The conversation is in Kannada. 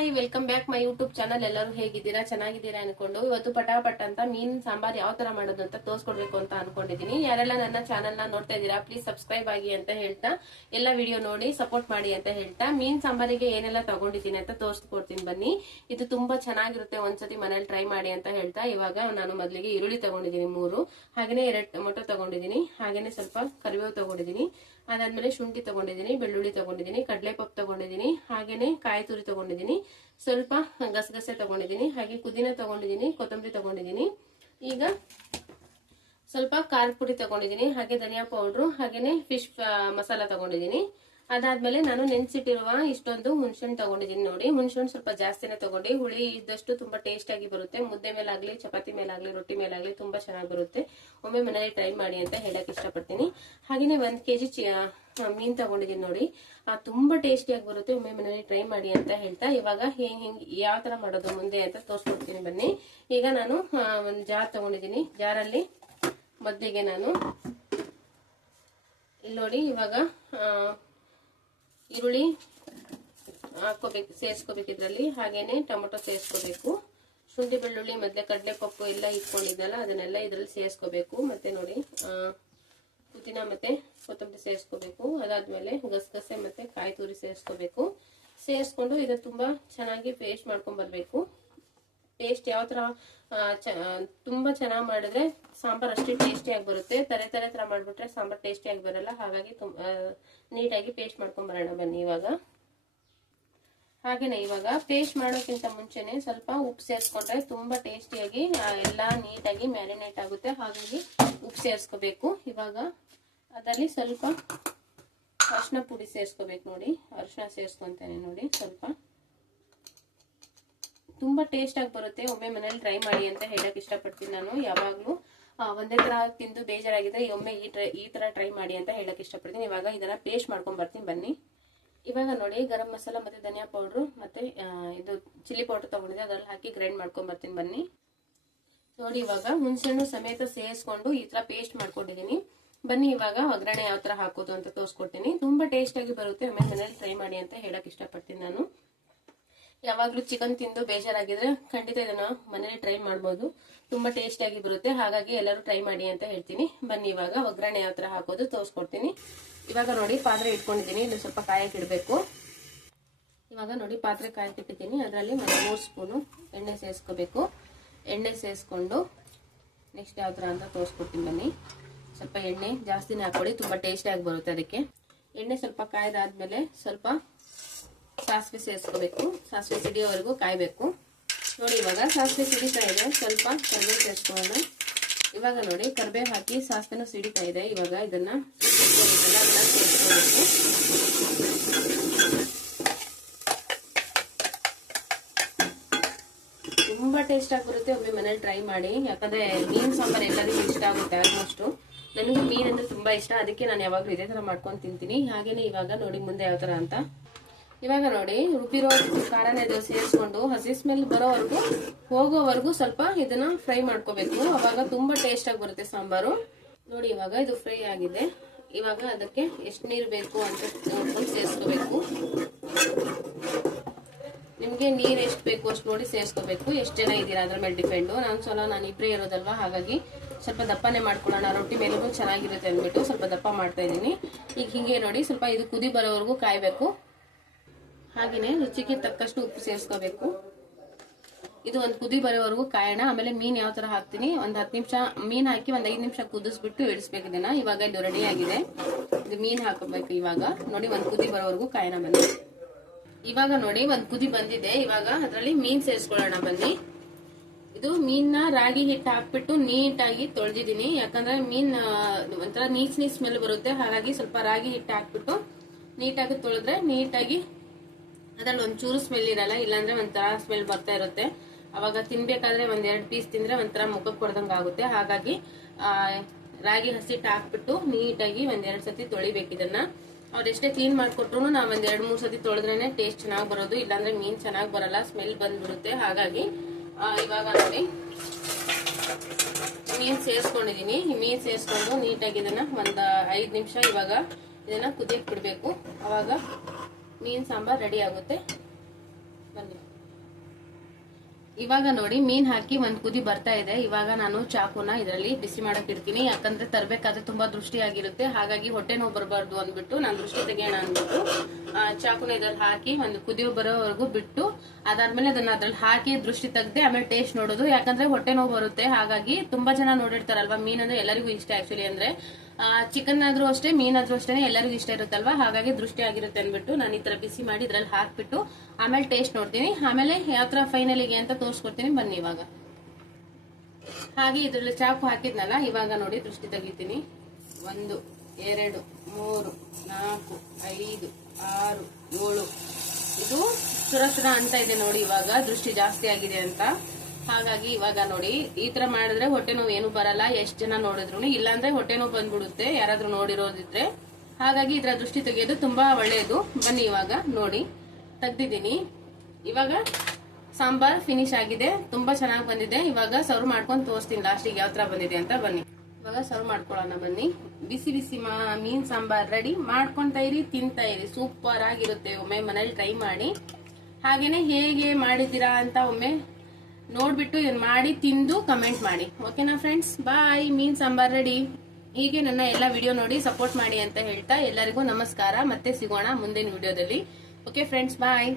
Hi, welcome back my YouTube channel. ಎಲ್ಲರೂ ಹೇಗಿದ್ದೀರಾ? ಚೆನ್ನಾಗಿದ್ದೀರಾ ಅನ್ಕೊಂಡು ಇವತ್ತು ಪಟಾಪಟ್ ಅಂತ ಮೀನ್ ಸಾಂಬಾರ್ ಯಾವ ತರ ಮಾಡೋದು ಅಂತ ತೋರಿಸ್ಕೊಡ್ಬೇಕು ಅಂತ ಅನ್ಕೊಂಡಿದೀನಿ. ಯಾರೆಲ್ಲ ನನ್ನ ಚಾನಲ್ ನ ನೋಡ್ತಾ ಇದ್ದೀರಾ ಪ್ಲೀಸ್ ಸಬ್ಸ್ಕ್ರೈಬ್ ಆಗಿ ಅಂತ ಹೇಳ್ತಾ, ಎಲ್ಲ ವಿಡಿಯೋ ನೋಡಿ ಸಪೋರ್ಟ್ ಮಾಡಿ ಅಂತ ಹೇಳ್ತಾ, ಮೀನ್ ಸಾಂಬಾರಿಗೆ ಏನೆಲ್ಲ ತಗೊಂಡಿದ್ದೀನಿ ಅಂತ ತೋರಿಸ್ಕೊಡ್ತೀನಿ ಬನ್ನಿ. ಇದು ತುಂಬಾ ಚೆನ್ನಾಗಿರುತ್ತೆ, ಒಂದ್ಸತಿ ಮನೇಲಿ ಟ್ರೈ ಮಾಡಿ ಅಂತ ಹೇಳ್ತಾ, ಇವಾಗ ನಾನು ಮೊದಲಿಗೆ ಈರುಳ್ಳಿ ತಗೊಂಡಿದ್ದೀನಿ 3, ಹಾಗೇನೆ 2 ಟೊಮೆಟೊ ತಗೊಂಡಿದ್ದೀನಿ, ಹಾಗೇನೆ ಸ್ವಲ್ಪ ಕರಿಬೇವು ತಗೊಂಡಿದ್ದೀನಿ, ಅದಾದ್ಮೇಲೆ ಶುಂಠಿ ತಗೊಂಡಿದ್ದೀನಿ, ಬೆಳ್ಳುಳ್ಳಿ ತಗೊಂಡಿದ್ದೀನಿ, ಕಡಲೆಪಪ್ಪು ತಗೊಂಡಿದ್ದೀನಿ, ಹಾಗೇನೆ ಕಾಯಿ ತುರಿ ತಗೊಂಡಿದ್ದೀನಿ, ಸ್ವಲ್ಪ ಗಸಗಸೆ ತಗೊಂಡಿದ್ದೀನಿ, ಹಾಗೆ ಪುದೀನ ತಗೊಂಡಿದ್ದೀನಿ, ಕೊತ್ತಂಬರಿ ತಗೊಂಡಿದ್ದೀನಿ. ಈಗ ಸ್ವಲ್ಪ ಖಾರದ ಪುಡಿ ತಗೊಂಡಿದ್ದೀನಿ, ಹಾಗೆ ಧನಿಯಾ ಪೌಡ್ರು, ಹಾಗೇನೆ ಫಿಶ್ ಮಸಾಲ ತಗೊಂಡಿದ್ದೀನಿ. ಅದಾದ್ಮೇಲೆ ನಾನು ನೆನ್ಸಿಟ್ಟಿರುವ ಇಷ್ಟೊಂದು ಹುಣಸೆಹಣ್ಣು ತಗೊಂಡಿದ್ದೀನಿ. ನೋಡಿ, ಹುಣಸೆಹಣ್ಣು ಸ್ವಲ್ಪ ಜಾಸ್ತಿನೇ ತಗೊಂಡು, ಹುಳಿ ಇದ್ದಷ್ಟು ತುಂಬಾ ಟೇಸ್ಟ್ ಆಗಿ ಬರುತ್ತೆ. ಮುದ್ದೆ ಮೇಲಾಗ್ಲಿ, ಚಪಾತಿ ಮೇಲಾಗ್ಲಿ, ರೊಟ್ಟಿ ಮೇಲಾಗ್ಲಿ ತುಂಬಾ ಚೆನ್ನಾಗಿ ಬರುತ್ತೆ. ಒಮ್ಮೆ ಮನೇಲಿ ಟ್ರೈ ಮಾಡಿ ಅಂತ ಹೇಳಕ್ ಇಷ್ಟಪಡ್ತೀನಿ. ಹಾಗೇನೆ 1 kg ಮೀನ್ ತಗೊಂಡಿದ್ದೀನಿ. ನೋಡಿ, ತುಂಬಾ ಟೇಸ್ಟಿಯಾಗಿ ಬರುತ್ತೆ. ಒಮ್ಮೆ ಮನೇಲಿ ಟ್ರೈ ಮಾಡಿ ಅಂತ ಹೇಳ್ತಾ, ಇವಾಗ ಯಾವ ತರ ಮಾಡೋದು ಮುಂದೆ ಅಂತ ತೋರಿಸ್ಕೊಡ್ತೀನಿ ಬನ್ನಿ. ಈಗ ನಾನು ಒಂದು ಜಾರ್ ತಗೊಂಡಿದ್ದೀನಿ. ಜಾರಲ್ಲಿ ಮೊದಲಿಗೆ ನಾನು ಇಲ್ಲಿ ನೋಡಿ, ಇವಾಗ ಈರುಳ್ಳಿ ಹಾಕೋಬೇಕು, ಸೇರಿಸ್ಕೋಬೇಕು ಇದ್ರಲ್ಲಿ. ಹಾಗೇನೆ ಟೊಮೆಟೊ ಸೇರಿಸ್ಕೋಬೇಕು, ಶುಂಠಿ ಬೆಳ್ಳುಳ್ಳಿ ಮತ್ತೆ ಕಡಲೆಪಪ್ಪು ಎಲ್ಲ ಇಟ್ಕೊಂಡಿದ್ದಲ್ಲ ಅದನ್ನೆಲ್ಲ ಇದ್ರಲ್ಲಿ ಸೇರಿಸ್ಕೋಬೇಕು. ಮತ್ತೆ ನೋಡಿ, ಪುದೀನ ಮತ್ತೆ ಕೊತ್ತಂಬರಿ ಸೇರಿಸ್ಕೋಬೇಕು. ಅದಾದ್ಮೇಲೆ ಗಸಗಸೆ ಮತ್ತೆ ಕಾಯಿ ತುರಿ ಸೇರಿಸ್ಕೋಬೇಕು. ಸೇರಿಸ್ಕೊಂಡು ಇದು ತುಂಬಾ ಚೆನ್ನಾಗಿ ಪೇಸ್ಟ್ ಮಾಡ್ಕೊಂಡ್ ಬರ್ಬೇಕು. ಟೇಸ್ಟ್ ಯಾವ ತರ ತುಂಬಾ ಚೆನ್ನಾಗಿ ಮಾಡಿದ್ರೆ ಸಾಂಬಾರ್ ಅಷ್ಟೇ ಟೇಸ್ಟಿಯಾಗಿ ಬರುತ್ತೆ. ತರ ತರ ಮಾಡ್ಬಿಟ್ರೆ ಸಾಂಬಾರ್ ಟೇಸ್ಟಿಯಾಗಿ ಬರಲ್ಲ. ಹಾಗಾಗಿ ನೀಟಾಗಿ ಪೇಸ್ಟ್ ಮಾಡ್ಕೊಂಡ್ ಬರೋಣ ಬನ್ನಿ. ಇವಾಗ ಹಾಗೇನೆ ಇವಾಗ ಪೇಸ್ಟ್ ಮಾಡೋಕ್ಕಿಂತ ಮುಂಚೆನೆ ಸ್ವಲ್ಪ ಉಪ್ಪು ಸೇರಿಸ್ಕೊಂಡ್ರೆ ತುಂಬಾ ಟೇಸ್ಟಿಯಾಗಿ ಎಲ್ಲ ನೀಟಾಗಿ ಮ್ಯಾರಿನೇಟ್ ಆಗುತ್ತೆ. ಹಾಗಾಗಿ ಉಪ್ಪು ಸೇರಿಸ್ಕೋಬೇಕು. ಇವಾಗ ಅದರಲ್ಲಿ ಸ್ವಲ್ಪ ಅರಿಶಿನ ಪುಡಿ ಸೇರಿಸ್ಕೋಬೇಕು. ನೋಡಿ, ಅರಿಶಿನ ಸೇರಿಸ್ಕೊಂತೇನೆ. ನೋಡಿ, ಸ್ವಲ್ಪ ತುಂಬಾ ಟೇಸ್ಟ್ ಆಗಿ ಬರುತ್ತೆ. ಒಮ್ಮೆ ಮನೇಲಿ ಟ್ರೈ ಮಾಡಿ ಅಂತ ಹೇಳಕ್ ಇಷ್ಟಪಡ್ತೀನಿ. ನಾನು ಯಾವಾಗ್ಲೂ ಒಂದೇ ತರ ತಿಂದು ಬೇಜಾರಾಗಿದ್ರೆ ಒಮ್ಮೆ ಈ ತರ ಟ್ರೈ ಮಾಡಿ ಅಂತ ಹೇಳಕ್ ಇಷ್ಟಪಡ್ತೀನಿ. ಇವಾಗ ಇದನ್ನ ಪೇಸ್ಟ್ ಮಾಡ್ಕೊಂಡ್ ಬರ್ತೀನಿ ಬನ್ನಿ. ಇವಾಗ ನೋಡಿ, ಗರಂ ಮಸಾಲ ಮತ್ತೆ ಧನಿಯಾ ಪೌಡ್ರು ಮತ್ತೆ ಇದು ಚಿಲ್ಲಿ ಪೌಡರ್ ತಗೊಂಡಿದ್ದೆ, ಅದ್ರಲ್ಲಿ ಹಾಕಿ ಗ್ರೈಂಡ್ ಮಾಡ್ಕೊಂಡ್ ಬರ್ತೀನಿ ಬನ್ನಿ. ನೋಡಿ, ಇವಾಗ ಹುಣಸೆಹಣ್ಣು ಸಮೇತ ಸೇರಿಸ್ಕೊಂಡು ಈ ತರ ಪೇಸ್ಟ್ ಮಾಡ್ಕೊಂಡಿದೀನಿ ಬನ್ನಿ. ಇವಾಗ ಒಗ್ಗರಣೆ ಯಾವ ತರ ಹಾಕೋದು ಅಂತ ತೋರಿಸ್ಕೊಡ್ತೀನಿ. ತುಂಬಾ ಟೇಸ್ಟ್ ಆಗಿ ಬರುತ್ತೆ. ಒಮ್ಮೆ ಮನೇಲಿ ಟ್ರೈ ಮಾಡಿ ಅಂತ ಹೇಳಕ್ ಇಷ್ಟಪಡ್ತೀನಿ. ನಾನು ಯಾವಾಗ್ಲೂ ಚಿಕನ್ ತಿಂದು ಬೇಜಾರಾಗಿದ್ರೆ ಖಂಡಿತ ಇದನ್ನ ಮನೇಲಿ ಟ್ರೈ ಮಾಡ್ಬೋದು. ತುಂಬಾ ಟೇಸ್ಟ್ ಆಗಿ ಬರುತ್ತೆ. ಹಾಗಾಗಿ ಎಲ್ಲರೂ ಟ್ರೈ ಮಾಡಿ ಅಂತ ಹೇಳ್ತೀನಿ ಬನ್ನಿ. ಇವಾಗ ಒಗ್ಗರಣೆ ಯಾವ ತರ ಹಾಕೋದು ತೋರಿಸ್ಕೊಡ್ತೀನಿ. ಇವಾಗ ನೋಡಿ, ಪಾತ್ರೆ ಇಟ್ಕೊಂಡಿದ್ದೀನಿ. ಇಲ್ಲಿ ಸ್ವಲ್ಪ ಕಾಯಕ್ಕೆ ಇಡಬೇಕು. ಇವಾಗ ನೋಡಿ, ಪಾತ್ರೆ ಕಾಯಕ್ಕೆ ಇಟ್ಟಿದ್ದೀನಿ. ಅದರಲ್ಲಿ 3 ಸ್ಪೂನು ಎಣ್ಣೆ ಸೇರಿಸ್ಕೋಬೇಕು. ಎಣ್ಣೆ ಸೇರಿಸ್ಕೊಂಡು ನೆಕ್ಸ್ಟ್ ಯಾವ ತರ ಅಂತ ತೋರಿಸ್ಕೊಡ್ತೀನಿ ಬನ್ನಿ. ಸ್ವಲ್ಪ ಎಣ್ಣೆ ಜಾಸ್ತಿನೇ ಹಾಕೊಳ್ಳಿ, ತುಂಬಾ ಟೇಸ್ಟ್ ಆಗಿ ಬರುತ್ತೆ. ಅದಕ್ಕೆ ಎಣ್ಣೆ ಸ್ವಲ್ಪ ಕಾಯ್ದಾದ್ಮೇಲೆ ಸ್ವಲ್ಪ ಸಾಸಿವೆ ಸೇರಿಸ್ಕೋಬೇಕು. ಸಾಸಿವೆ ಸಿಡಿಯೋವರೆಗೂ ಕಾಯ್ಬೇಕು. ನೋಡಿ, ಇವಾಗ ಸಾಸಿವೆ ಸಿಡಿತಾ ಇದೆ. ಸ್ವಲ್ಪ ಕರಿಬೇವು ಸೇರಿಸ್ಕೊಳ್ಳೋಣ. ಇವಾಗ ನೋಡಿ, ಕರಿಬೇವು ಹಾಕಿ ಸಾಸಿವೆನೂ ಸಿಡಿತಾ ಇದೆ. ಇವಾಗ ಇದನ್ನ ಸೇರಿಸ್ಕೋಬೇಕು. ತುಂಬಾ ಟೇಸ್ಟ್ ಆಗಿ ಬರುತ್ತೆ. ಒಮ್ಮೆ ಮನೇಲಿ ಟ್ರೈ ಮಾಡಿ. ಯಾಕಂದ್ರೆ ಮೀನ್ ಸಾಂಬಾರ್ ಎಲ್ಲರಿಗೂ ಇಷ್ಟ ಆಗುತ್ತೆ. ಆಲ್ಮೋಸ್ಟ್ ನನಗೂ ಮೀನ್ ಅಂದ್ರೆ ತುಂಬಾ ಇಷ್ಟ. ಅದಕ್ಕೆ ನಾನು ಯಾವಾಗ್ಲೂ ಇದೇ ತರ ಮಾಡ್ಕೊಂಡು ತಿಂತೀನಿ. ಹಾಗೇನೆ ಇವಾಗ ನೋಡಿ ಮುಂದೆ ಯಾವ ತರ ಅಂತ. ಇವಾಗ ನೋಡಿ, ರುಬ್ಬಿರೋ ಖಾರನ ಇದು ಸೇರಿಸ್ಕೊಂಡು ಹಸಿ ಸ್ಮೆಲ್ ಬರೋವರೆಗೂ ಹೋಗೋವರೆಗೂ ಸ್ವಲ್ಪ ಇದನ್ನ ಫ್ರೈ ಮಾಡ್ಕೋಬೇಕು. ಅವಾಗ ತುಂಬಾ ಟೇಸ್ಟ್ ಆಗಿ ಬರುತ್ತೆ ಸಾಂಬಾರು. ನೋಡಿ, ಇವಾಗ ಇದು ಫ್ರೈ ಆಗಿದೆ. ಇವಾಗ ಅದಕ್ಕೆ ಎಷ್ಟು ನೀರು ಬೇಕು ಅಂತ ನೋಡ್ಕೊಂಡು ಸೇರಿಸ್ಕೋಬೇಕು. ನಿಮ್ಗೆ ನೀರ್ ಎಷ್ಟು ಬೇಕು ಅಷ್ಟು ನೋಡಿ ಸೇರಿಸ್ಕೋಬೇಕು. ಎಷ್ಟು ಜನ ಇದ್ದೀರಾ ಅದ್ರ ಮೇಲೆ ಡಿಪೆಂಡು. ನಾನು ಇಬ್ಬರೇ ಇರೋದಲ್ವಾ, ಹಾಗಾಗಿ ಸ್ವಲ್ಪ ದಪ್ಪನೆ ಮಾಡ್ಕೊಳ್ಳೋಣ, ರೊಟ್ಟಿ ಮೇಲೂ ಚೆನ್ನಾಗಿರುತ್ತೆ ಅಂದ್ಬಿಟ್ಟು ಸ್ವಲ್ಪ ದಪ್ಪ ಮಾಡ್ತಾ ಇದ್ದೀನಿ. ಈಗ ಹಿಂಗೆ ನೋಡಿ, ಸ್ವಲ್ಪ ಇದು ಕುದಿ ಬರೋವರೆಗೂ ಕಾಯ್ಬೇಕು. ಹಾಗೇನೆ ರುಚಿಗೆ ತಕ್ಕಷ್ಟು ಉಪ್ಪು ಸೇರಿಸ್ಕೋಬೇಕು. ಇದು ಒಂದು ಕುದಿ ಬರೋವರೆಗೂ ಕಾಯೋಣ. ಆಮೇಲೆ ಮೀನ್ ಯಾವ ತರ ಹಾಕ್ತೀನಿ, ಒಂದ್ 10 ನಿಮಿಷ ಮೀನ್ ಹಾಕಿ 5 ನಿಮಿಷ ಕುದಿಸ್ಬಿಟ್ಟು ಇಳಿಸ್ಬೇಕು ಇದನ್ನ. ಇವಾಗ ಇದು ರೆಡಿ ಆಗಿದೆ. ಇದು ಮೀನ್ ಹಾಕಬೇಕು. ಇವಾಗ ನೋಡಿ, ಒಂದು ಕುದಿ ಬರೋವರೆಗೂ ಕಾಯೋಣ ಬನ್ನಿ. ಇವಾಗ ನೋಡಿ, ಒಂದು ಕುದಿ ಬಂದಿದೆ. ಇವಾಗ ಅದರಲ್ಲಿ ಮೀನ್ ಸೇರಿಸ್ಕೊಳ್ಳೋಣ ಬನ್ನಿ. ಇದು ಮೀನ್ನ ರಾಗಿ ಹಿಟ್ಟು ಹಾಕ್ಬಿಟ್ಟು ನೀಟಾಗಿ ತೊಳೆದಿದ್ದೀನಿ. ಯಾಕಂದ್ರೆ ಮೀನ್ ಒಂಥರ ನೀಚ್ ಸ್ಮೆಲ್ ಬರುತ್ತೆ. ಹಾಗಾಗಿ ಸ್ವಲ್ಪ ರಾಗಿ ಹಿಟ್ಟು ಹಾಕ್ಬಿಟ್ಟು ನೀಟಾಗಿ ತೊಳೆದ್ರೆ ನೀಟಾಗಿ ಅದ್ರಲ್ಲಿ ಒಂಚೂರು ಸ್ಮೆಲ್ ಇರಲ್ಲ. ಇಲ್ಲಾಂದ್ರೆ ಒಂಥರ ಸ್ಮೆಲ್ ಬರ್ತಾ ಇರುತ್ತೆ. ಅವಾಗ ತಿನ್ಬೇಕಾದ್ರೆ 1-2 ಪೀಸ್ ತಿಂದ್ರೆ ಒಂಥರ ಮುಖಕ್ಕೆ ಕೊಡ್ದಂಗ ಆಗುತ್ತೆ. ಹಾಗಾಗಿ ರಾಗಿ ಹಸಿಟ್ಟು ಹಾಕ್ಬಿಟ್ಟು ನೀಟಾಗಿ 1-2 ಸತಿ ತೊಳಿಬೇಕು ಇದನ್ನ. ಅವ್ರು ಎಷ್ಟೇ ಕ್ಲೀನ್ ಮಾಡ್ಕೊಟ್ರು ನಾವು 1-2-3 ಸತಿ ತೊಳೆದ್ರೇನೆ ಟೇಸ್ಟ್ ಚೆನ್ನಾಗಿ ಬರೋದು. ಇಲ್ಲಾಂದ್ರೆ ಮೀನ್ ಚೆನ್ನಾಗಿ ಬರಲ್ಲ, ಸ್ಮೆಲ್ ಬಂದ್ಬಿಡುತ್ತೆ. ಹಾಗಾಗಿ ಇವಾಗ ನೋಡಿ, ಮೀನ್ ಸೇರಿಸ್ಕೊಂಡಿದೀನಿ. ಮೀನ್ ಸೇರಿಸ್ಕೊಂಡು ನೀಟಾಗಿ ಇದನ್ನ 5 ನಿಮಿಷ ಇವಾಗ ಇದನ್ನ ಕುದಿಯಕ್ಕೆ ಬಿಡ್ಬೇಕು. ಅವಾಗ ಮೀನ್ ಸಾಂಬಾರ್ ರೆಡಿ ಆಗುತ್ತೆ. ಬನ್ನಿ. ಇವಾಗ ನೋಡಿ ಮೀನ್ ಹಾಕಿ ಒಂದ್ ಕುದಿ ಬರ್ತಾ ಇದೆ. ಇವಾಗ ನಾನು ಚಾಕುನ ಇದರಲ್ಲಿ ಬಿಸಿ ಮಾಡಕ್ ಇಡ್ತೀನಿ. ಯಾಕಂದ್ರೆ ತರಬೇಕಾದ್ರೆ ತುಂಬಾ ದೃಷ್ಟಿಯಾಗಿರುತ್ತೆ, ಹಾಗಾಗಿ ಹೊಟ್ಟೆ ನೋವು ಬರಬಾರ್ದು ಅಂದ್ಬಿಟ್ಟು ನಾನು ದೃಷ್ಟಿ ತೆಗೆಯೋಣ ಅಂದ್ಬಿಟ್ಟು ಚಾಕುನ ಇದ್ರಲ್ಲಿ ಹಾಕಿ ಒಂದು ಕುದಿಯೋ ಬರೋವರೆಗೂ ಬಿಟ್ಟು ಅದಾದ್ಮೇಲೆ ಅದನ್ನ ಅದ್ರಲ್ಲಿ ಹಾಕಿ ದೃಷ್ಟಿ ತೆಗ್ದೆ ಆಮೇಲೆ ಟೇಸ್ಟ್ ನೋಡೋದು. ಯಾಕಂದ್ರೆ ಹೊಟ್ಟೆ ನೋವು ಬರುತ್ತೆ, ಹಾಗಾಗಿ ತುಂಬಾ ಜನ ನೋಡಿರ್ತಾರಲ್ವಾ, ಮೀನ್ ಅಂದ್ರೆ ಎಲ್ಲರಿಗೂ ಇಷ್ಟ. ಆಕ್ಚುಲಿ ಅಂದ್ರೆ ಚಿಕನ್ ಆದ್ರೂ ಅಷ್ಟೇ, ಮೀನಾದ್ರೂ ಅಷ್ಟೇ ಎಲ್ಲರಿಗೂ ಇಷ್ಟ ಇರುತ್ತಲ್ವಾ, ಹಾಗಾಗಿ ದೃಷ್ಟಿ ಆಗಿರುತ್ತೆ ಅಂದ್ಬಿಟ್ಟು ನಾನು ಈ ತರ ಬಿಸಿ ಮಾಡಿ ಇದ್ರಲ್ಲಿ ಹಾಕ್ಬಿಟ್ಟು ಆಮೇಲೆ ಟೇಸ್ಟ್ ನೋಡ್ತೀನಿ. ಆಮೇಲೆ ಯಾವ ತರ ಫೈನಲಿಗೆ ಅಂತ ತೋರಿಸ್ಕೊಡ್ತೀನಿ ಬನ್ನಿ. ಇವಾಗ ಹಾಗೆ ಇದ್ರಲ್ಲಿ ಚಾಕು ಹಾಕಿದ್ನಲ್ಲ, ಇವಾಗ ನೋಡಿ ದೃಷ್ಟಿ ತೆಗಿತೀನಿ. 1 2 3 4 5 6 7 ಇದು ಸುರ ಅಂತ ಇದೆ ನೋಡಿ. ಇವಾಗ ದೃಷ್ಟಿ ಜಾಸ್ತಿ ಆಗಿದೆ ಅಂತ, ಹಾಗಾಗಿ ಇವಾಗ ನೋಡಿ ಈ ತರ ಮಾಡಿದ್ರೆ ಹೊಟ್ಟೆ ನೋವು ಏನು ಬರಲ್ಲ, ಎಷ್ಟ್ ಜನ ನೋಡಿದ್ರು. ಇಲ್ಲಾಂದ್ರೆ ಹೊಟ್ಟೆ ನೋವು ಬಂದ್ಬಿಡುತ್ತೆ ಯಾರಾದ್ರೂ ನೋಡಿರೋದಿದ್ರೆ. ಹಾಗಾಗಿ ಇದ್ರ ದೃಷ್ಟಿ ತೆಗೆಯೋದು ತುಂಬಾ ಒಳ್ಳೆಯದು. ಬನ್ನಿ ಇವಾಗ ನೋಡಿ ತೆಗ್ದಿದ್ದೀನಿ. ಇವಾಗ ಸಾಂಬಾರ್ ಫಿನಿಶ್ ಆಗಿದೆ, ತುಂಬಾ ಚೆನ್ನಾಗಿ ಬಂದಿದೆ. ಇವಾಗ ಸರ್ವ್ ಮಾಡ್ಕೊಂಡು ತೋರಿಸ್ತೀನಿ ಲಾಸ್ಟಿಗೆ ಯಾವ ತರ ಬಂದಿದೆ ಅಂತ. ಬನ್ನಿ ಇವಾಗ ಸರ್ವ್ ಮಾಡ್ಕೊಳ್ಳೋಣ ಬನ್ನಿ. ಬಿಸಿ ಬಿಸಿ ಮೀನ್ ಸಾಂಬಾರ್ ರೆಡಿ. ಮಾಡ್ಕೊಂತಾ ಇರಿ, ತಿಂತಾ ಇರಿ, ಸೂಪರ್ ಆಗಿರುತ್ತೆ. ಒಮ್ಮೆ ಮನೇಲಿ ಟ್ರೈ ಮಾಡಿ. ಹಾಗೇನೆ ಹೇಗೆ ಮಾಡಿದ್ದೀರಾ ಅಂತ ಒಮ್ಮೆ ನೋಡ್ಬಿಟ್ಟು ಇದನ್ನ ಮಾಡಿ ತಿಂದು ಕಮೆಂಟ್ ಮಾಡಿ. ಓಕೆನಾ ಫ್ರೆಂಡ್ಸ್, ಬಾಯ್. ಮೀನ್ ಸಾಂಬಾರ್ ರೆಡಿ. ಹೀಗೆ ನನ್ನ ಎಲ್ಲ ವಿಡಿಯೋ ನೋಡಿ ಸಪೋರ್ಟ್ ಮಾಡಿ ಅಂತ ಹೇಳ್ತಾ ಎಲ್ಲರಿಗೂ ನಮಸ್ಕಾರ. ಮತ್ತೆ ಸಿಗೋಣ ಮುಂದಿನ ವಿಡಿಯೋದಲ್ಲಿ. ಓಕೆ ಫ್ರೆಂಡ್ಸ್, ಬಾಯ್.